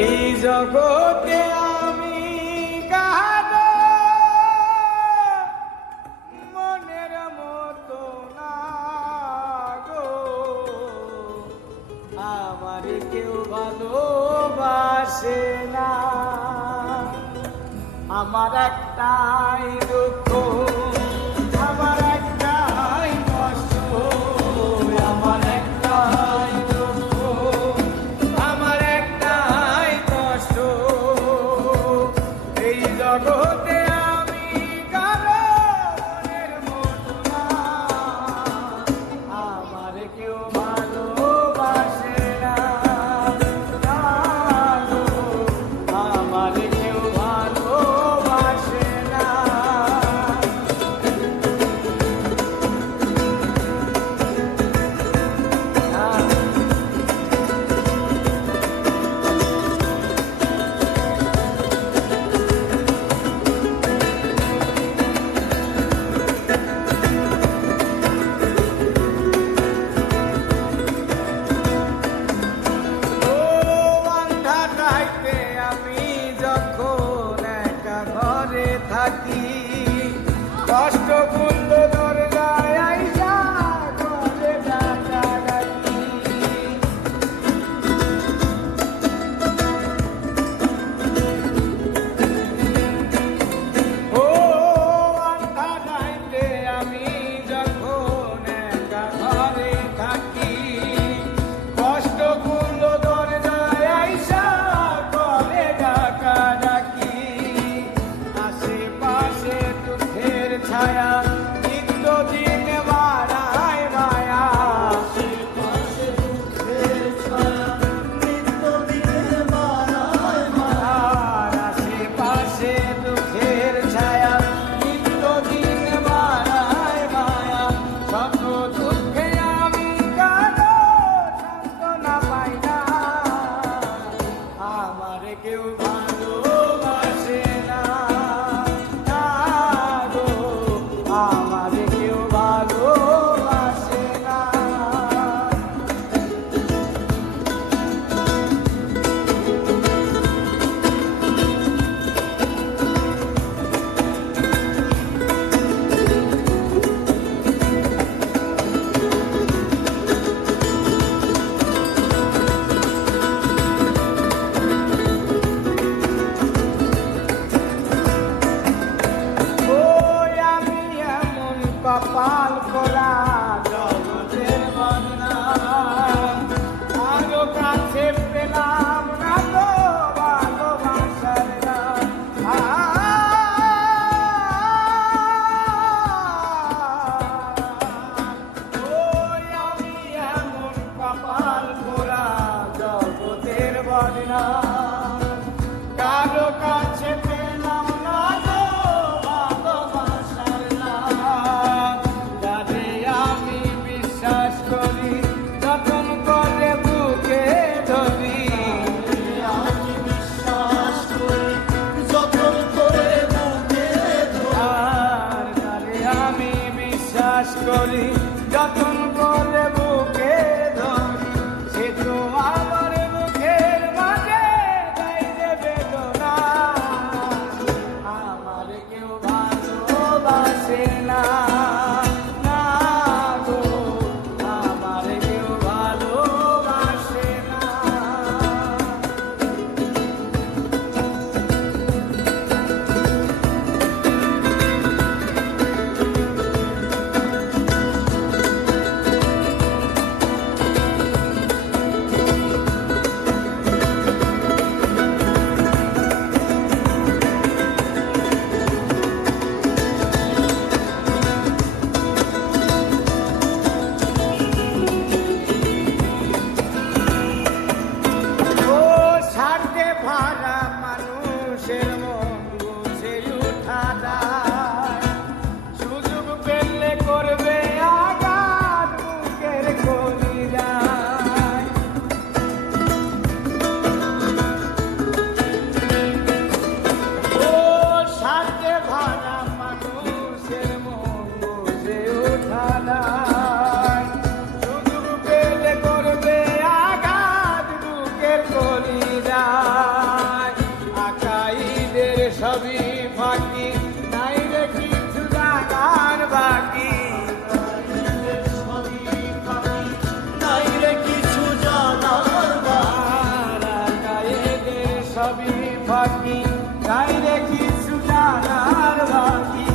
এই জগতে আমি কাহারো মনের মতো না গো, আমার কেউ ভালোবাসে না। আমার একটাই দুঃখ, আমার একটাই কষ্ট, আমার একটাই দুঃখ, আমার একটাই কষ্ট। এই জগতে আমি কারো মনের মতো না, আমার কেউ ভালোবাসে না, আমার কেউ ভালোবাসে না। আমি যখন একা ঘরে থাকি, কষ্ট বন্ধ দরজায় আইসা ঘরে ডাকাডাকি। ও আন্ধা রাইতে আমি যখন একা ঘরে থাকি, কষ্ট বন্ধ দরজায় আইসা ঘরে ডাকাডাকি। আশেপাশে দুঃখের ছায়া নিত্য দিন বাড়ায় মায়া, আশেপাশে দুঃখের ছায়া নিত্য দিন বাড়ায় মায়া, আশেপাশে দুঃখের ছায়া নিত্য দিন বাড়ায় মায়া। শত দুঃখে আমি কারো সান্ত্বনা পাই না, আমার কেউ ভালোবাসে না, গো আমার কেউ ভালোবাসে না। ওই আমি এমন কপাল করা জগতের বদনাম, আরো কাছে পেলাম না তো ভালোবাসার নাম। ওই আমি এমন কপাল করা জগতের বদনাম, কারো কাছে পেলাম না তো ভালোবাসার নাম। যারে আমি বিশ্বাস করি যতন করে বুকে ধরি, আমি বিশ্বাস করি যতন করে বুকে ধরি, আর যারে আমি বিশ্বাস করি যতন করে বুকে ধরি, সে তো আমার মুখের মাঝে সবই ফাঁকি, তাই রে কিছু জানার বাকি।